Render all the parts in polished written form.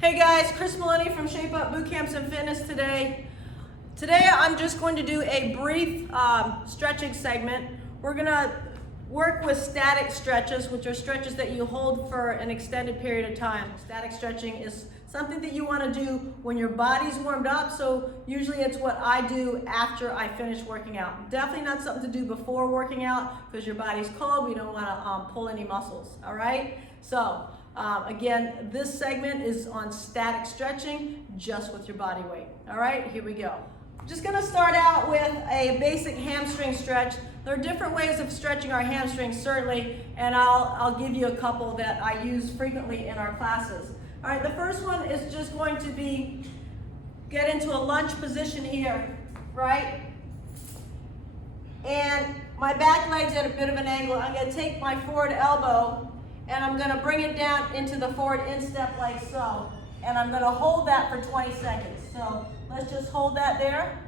Hey guys, Chris Maloney from Shape Up Boot Camps and Fitness today. Today I'm just going to do a brief stretching segment. We're going to work with static stretches, which are stretches that you hold for an extended period of time. Static stretching is something that you want to do when your body's warmed up, so usually it's what I do after I finish working out. Definitely not something to do before working out because your body's cold. We don't want to pull any muscles, all right? So again, this segment is on static stretching just with your body weight. All right, here we go. I'm just gonna start out with a basic hamstring stretch. There are different ways of stretching our hamstrings, certainly, and I'll give you a couple that I use frequently in our classes. All right, the first one is just going to be get into a lunge position here, right? And my back leg's at a bit of an angle. I'm gonna take my forward elbow and I'm gonna bring it down into the forward instep like so. And I'm gonna hold that for 20 seconds. So let's just hold that there,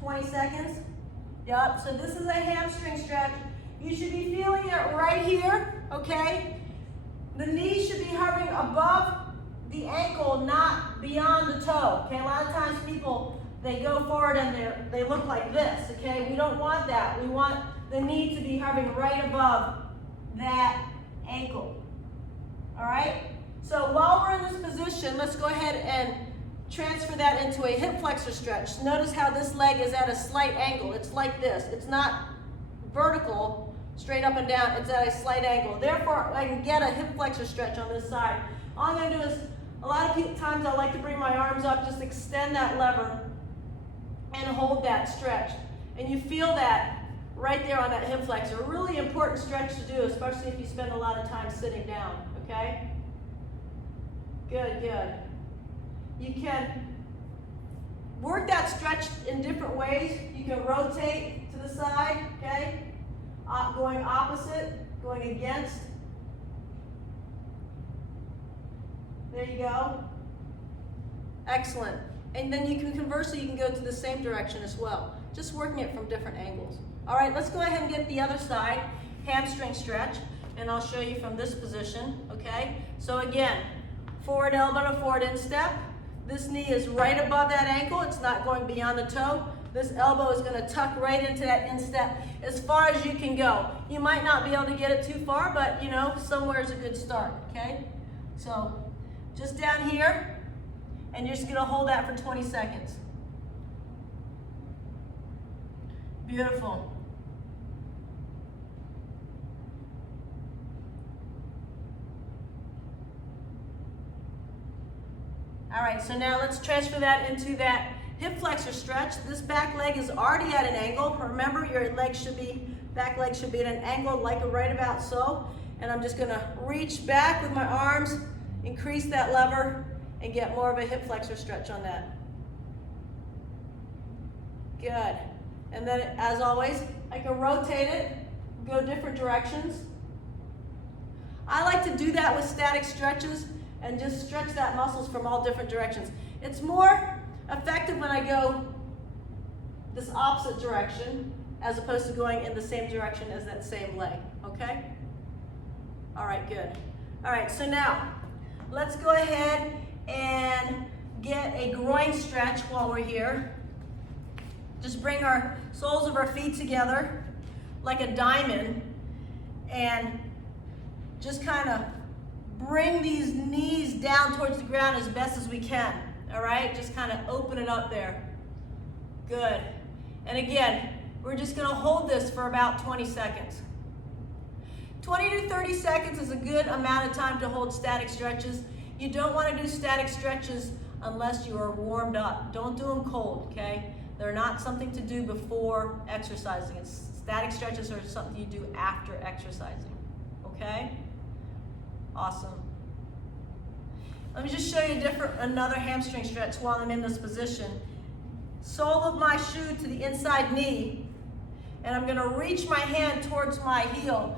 20 seconds. Yep, so this is a hamstring stretch. You should be feeling it right here, okay? The knee should be hovering above the ankle, not beyond the toe, okay? A lot of times people, they go forward and they look like this, okay? We don't want that. We want the knee to be hovering right above that ankle. All right, so while we're in this position, let's go ahead and transfer that into a hip flexor stretch. Notice how this leg is at a slight angle. It's like this. It's not vertical, straight up and down. It's at a slight angle. Therefore, I can get a hip flexor stretch on this side. All I'm going to do is, a lot of times I like to bring my arms up, just extend that lever and hold that stretch. And you feel that right there on that hip flexor. A really important stretch to do, especially if you spend a lot of time sitting down. Okay? Good, good. You can work that stretch in different ways. You can rotate to the side, okay? Going opposite, going against. There you go. Excellent. And then you can conversely, you can go to the same direction as well. Just working it from different angles. All right, let's go ahead and get the other side, hamstring stretch. And I'll show you from this position, okay? So again, forward elbow to forward instep. This knee is right above that ankle. It's not going beyond the toe. This elbow is gonna tuck right into that instep as far as you can go. You might not be able to get it too far, but you know, somewhere is a good start, okay? So just down here, and you're just gonna hold that for 20 seconds. Beautiful. All right, so now let's transfer that into that hip flexor stretch. This back leg is already at an angle. Remember, your back leg should be at an angle like right about so. And I'm just gonna reach back with my arms, increase that lever, and get more of a hip flexor stretch on that. Good. And then, as always, I can rotate it, go different directions. I like to do that with static stretches and just stretch that muscles from all different directions. It's more effective when I go this opposite direction as opposed to going in the same direction as that same leg, okay? All right, good. All right, so now let's go ahead and get a groin stretch while we're here. Just bring our soles of our feet together like a diamond and just kind of bring these knees down towards the ground as best as we can, all right? Just kind of open it up there. Good. And again, we're just gonna hold this for about 20 seconds. 20 to 30 seconds is a good amount of time to hold static stretches. You don't wanna do static stretches unless you are warmed up. Don't do them cold, okay? They're not something to do before exercising. Static stretches are something you do after exercising, okay? Awesome. Let me just show you another hamstring stretch while I'm in this position. Sole of my shoe to the inside knee, and I'm gonna reach my hand towards my heel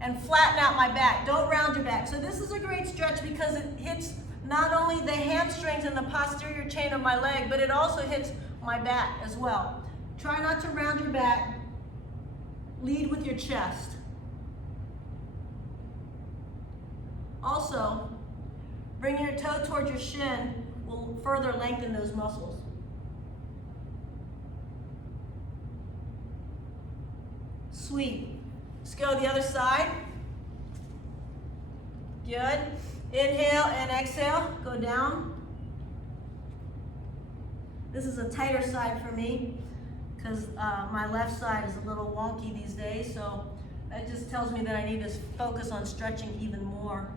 and flatten out my back. Don't round your back. So this is a great stretch because it hits not only the hamstrings and the posterior chain of my leg, but it also hits my back as well. Try not to round your back. Lead with your chest. Also, Bringing your toe towards your shin will further lengthen those muscles. Sweet. Let's go to the other side. Good. Inhale and exhale. Go down. This is a tighter side for me because my left side is a little wonky these days, so that just tells me that I need to focus on stretching even more.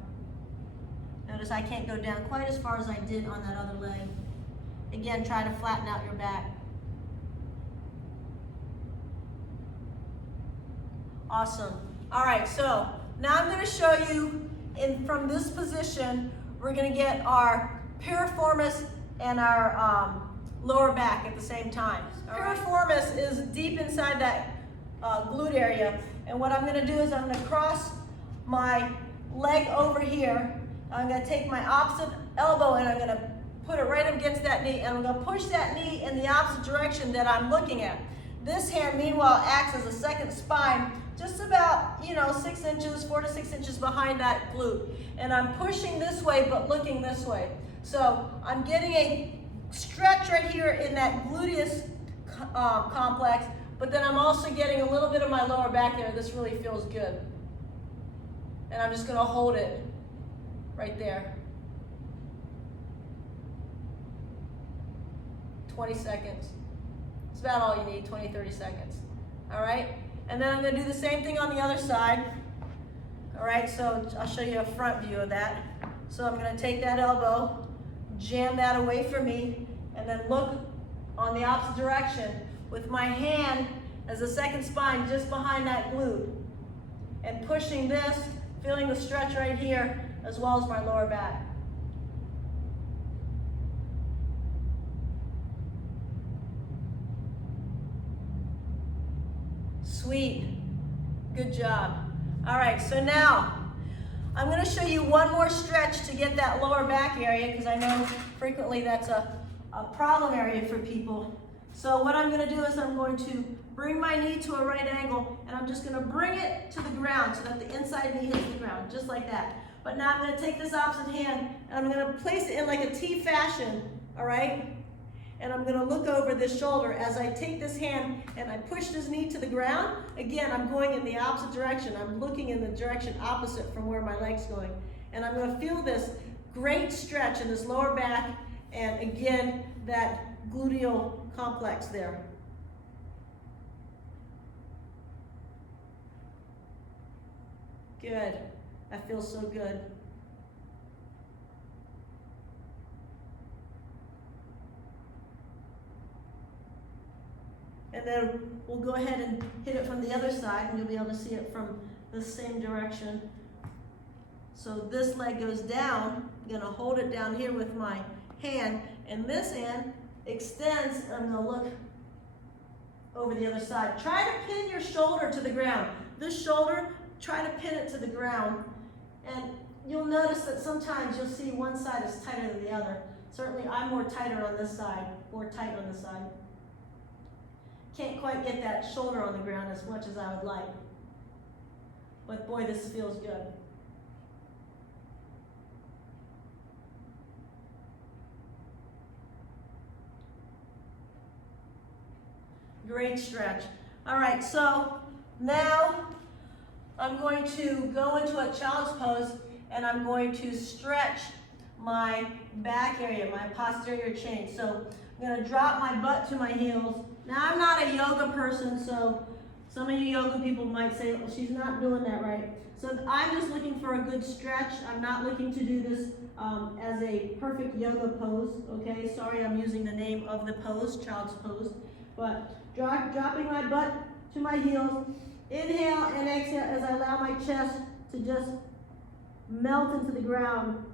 Notice I can't go down quite as far as I did on that other leg. Again, try to flatten out your back. Awesome. All right, so now I'm going to show you from this position, we're going to get our piriformis and our lower back at the same time. Piriformis is deep inside that glute area, and what I'm going to do is I'm going to cross my leg over here. I'm going to take my opposite elbow and I'm going to put it right against that knee, and I'm going to push that knee in the opposite direction that I'm looking at. This hand, meanwhile, acts as a second spine, just about, 6 inches, 4 to 6 inches behind that glute. And I'm pushing this way, but looking this way. So I'm getting a stretch right here in that gluteus complex, but then I'm also getting a little bit of my lower back there. This really feels good. And I'm just going to hold it right there. 20 seconds. It's about all you need, 20, 30 seconds. All right? And then I'm going to do the same thing on the other side. All right, so I'll show you a front view of that. So I'm going to take that elbow, jam that away from me, and then look on the opposite direction with my hand as a second spine just behind that glute. And pushing this, feeling the stretch right here, as well as my lower back. Sweet. Good job. All right, so now I'm going to show you one more stretch to get that lower back area, because I know frequently that's a problem area for people. So what I'm going to do is I'm going to bring my knee to a right angle, and I'm just going to bring it to the ground so that the inside knee hits the ground, just like that. But now I'm going to take this opposite hand, and I'm going to place it in like a T fashion, all right? And I'm going to look over this shoulder as I take this hand and I push this knee to the ground. Again, I'm going in the opposite direction. I'm looking in the direction opposite from where my leg's going. And I'm going to feel this great stretch in this lower back, and again, that gluteal complex there. Good. That feels so good. And then we'll go ahead and hit it from the other side, and you'll be able to see it from the same direction. So this leg goes down. I'm going to hold it down here with my hand, and this hand extends, and I'm going to look over the other side. Try to pin your shoulder to the ground. This shoulder, try to pin it to the ground, and you'll notice that sometimes you'll see one side is tighter than the other. Certainly I'm more tighter on this side, more tight on this side. Can't quite get that shoulder on the ground as much as I would like. But boy, this feels good. Great stretch. All right, so now I'm going to go into a child's pose, and I'm going to stretch my back area, my posterior chain. So I'm going to drop my butt to my heels. Now, I'm not a yoga person, so some of you yoga people might say, well, she's not doing that right. So I'm just looking for a good stretch. I'm not looking to do this as a perfect yoga pose, okay? Sorry, I'm using the name of the pose, child's pose. But dropping my butt to my heels, inhale and exhale as I allow my chest to just melt into the ground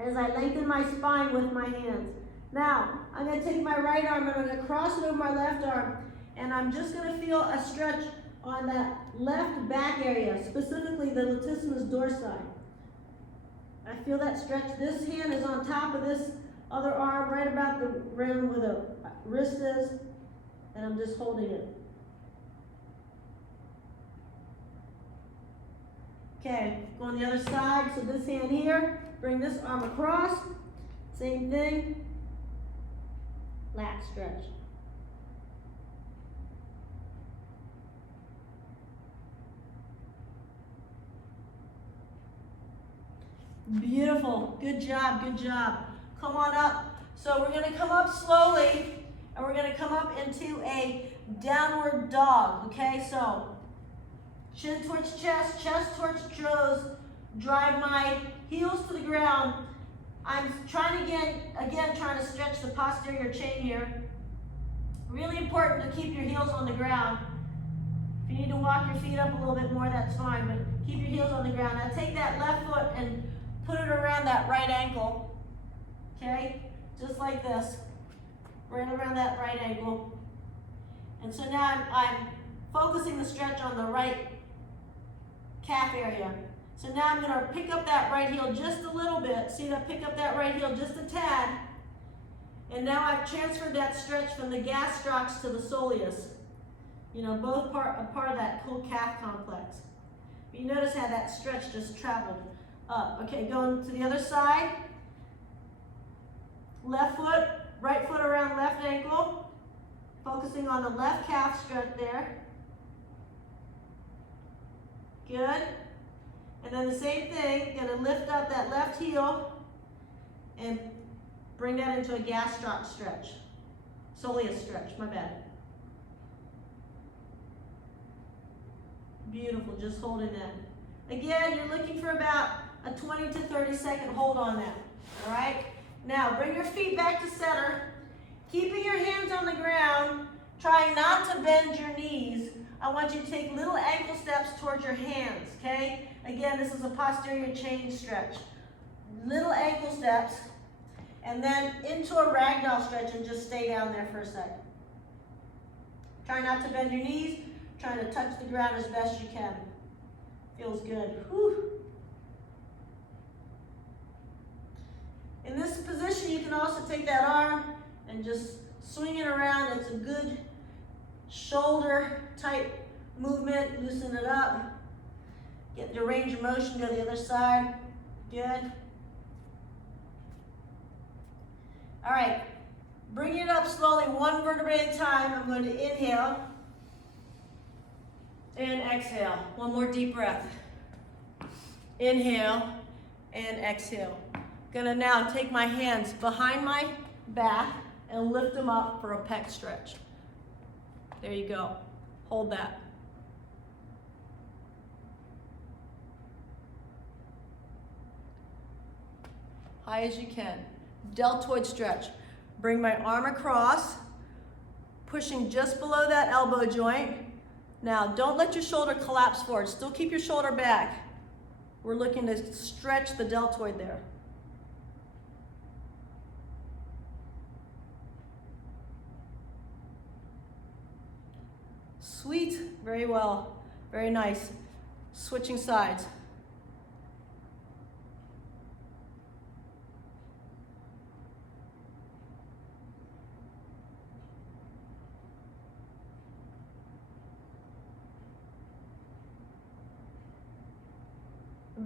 as I lengthen my spine with my hands. Now, I'm going to take my right arm and I'm going to cross it over my left arm, and I'm just going to feel a stretch on that left back area, specifically the latissimus dorsi. I feel that stretch. This hand is on top of this other arm, right about the rim where the wrist is, and I'm just holding it. Okay, go on the other side. So this hand here, bring this arm across, same thing, lat stretch. Beautiful, good job, good job. Come on up. So we're gonna come up slowly and we're gonna come up into a downward dog, okay? So chin towards chest, chest towards toes, drive my heels to the ground. I'm trying again trying to stretch the posterior chain here. Really important to keep your heels on the ground. If you need to walk your feet up a little bit more, that's fine, but keep your heels on the ground. Now take that left foot and put it around that right ankle, okay? Just like this, right around that right ankle. And so now I'm focusing the stretch on the right calf area. So now I'm gonna pick up that right heel just a little bit. See that? Pick up that right heel just a tad. And now I've transferred that stretch from the gastrocs to the soleus. You know, both a part of that cool calf complex. You notice how that stretch just traveled up. Okay, going to the other side. Left foot, right foot around left ankle. Focusing on the left calf stretch there. Good. And then the same thing, gonna lift up that left heel and bring that into a gastroc stretch. Soleus stretch, my bad. Beautiful, just holding that. Again, you're looking for about a 20 to 30 second hold on that, all right? Now, bring your feet back to center, keeping your hands on the ground, trying not to bend your knees. I want you to take little ankle steps towards your hands, okay? Again, this is a posterior chain stretch. Little ankle steps, and then into a ragdoll stretch and just stay down there for a second. Try not to bend your knees, trying to touch the ground as best you can. Feels good. Whew. In this position, you can also take that arm and just swing it around. It's a good shoulder type movement. Loosen it up. Get the range of motion, go to the other side. Good. All right, bring it up slowly, one vertebrae at a time. I'm going to inhale and exhale. One more deep breath. Inhale and exhale. Gonna now take my hands behind my back and lift them up for a pec stretch. There you go. Hold that. High as you can. Deltoid stretch. Bring my arm across, pushing just below that elbow joint. Now, don't let your shoulder collapse forward. Still keep your shoulder back. We're looking to stretch the deltoid there. Sweet, very well, very nice. Switching sides.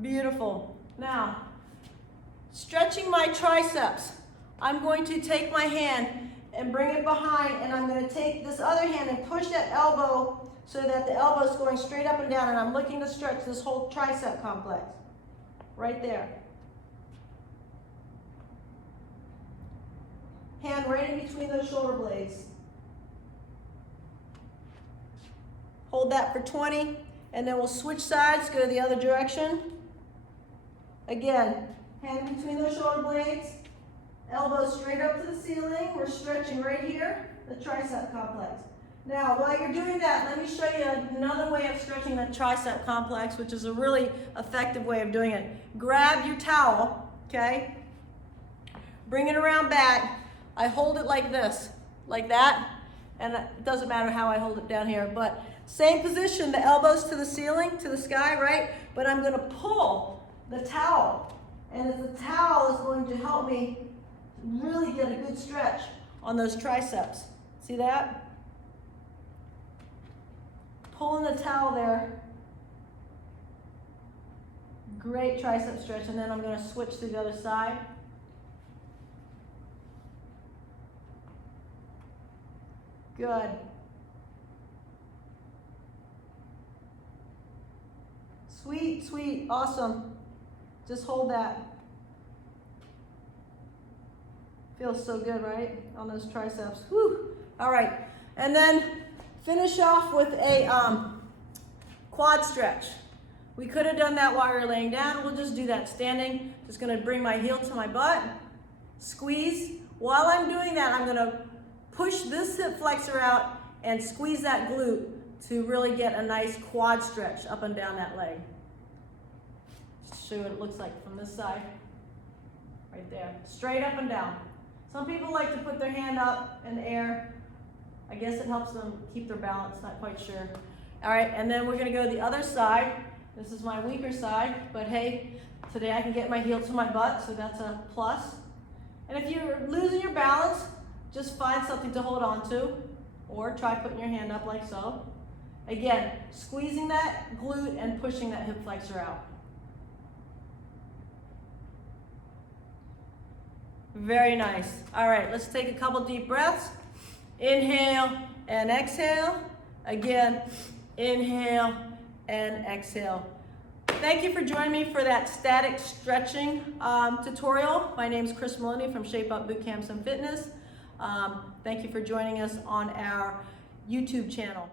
Beautiful. Now, stretching my triceps. I'm going to take my hand and bring it behind, and I'm going to take this other hand and push that elbow so that the elbow is going straight up and down, and I'm looking to stretch this whole tricep complex. Right there. Hand right in between those shoulder blades. Hold that for 20, and then we'll switch sides, go the other direction. Again, hand between those shoulder blades, elbow straight up to the ceiling. We're stretching right here, the tricep complex. Now, while you're doing that, let me show you another way of stretching the tricep complex, which is a really effective way of doing it. Grab your towel, okay? Bring it around back. I hold it like this, like that, and it doesn't matter how I hold it down here, but same position, the elbows to the ceiling, to the sky, right? But I'm gonna pull the towel, and the towel is going to help me really get a good stretch on those triceps. See that? Pulling the towel there. Great tricep stretch, and then I'm going to switch to the other side. Good. Sweet, sweet, awesome. Just hold that. Feels so good, right? On those triceps. Whew. All right, and then finish off with a quad stretch. We could have done that while you're laying down. We'll just do that standing. Just gonna bring my heel to my butt, squeeze. While I'm doing that, I'm gonna push this hip flexor out and squeeze that glute to really get a nice quad stretch up and down that leg. Just show you what it looks like from this side. Right there, straight up and down. Some people like to put their hand up in the air. I guess it helps them keep their balance, not quite sure. All right, and then we're gonna go to the other side. This is my weaker side, but hey, today I can get my heel to my butt, so that's a plus. And if you're losing your balance, just find something to hold on to, or try putting your hand up like so. Again, squeezing that glute and pushing that hip flexor out. Very nice. All right, let's take a couple deep breaths. Inhale and exhale. Again, inhale and exhale. Thank you for joining me for that static stretching tutorial. My name is Chris Maloney from Shape Up Bootcamps and Fitness. Thank you for joining us on our YouTube channel.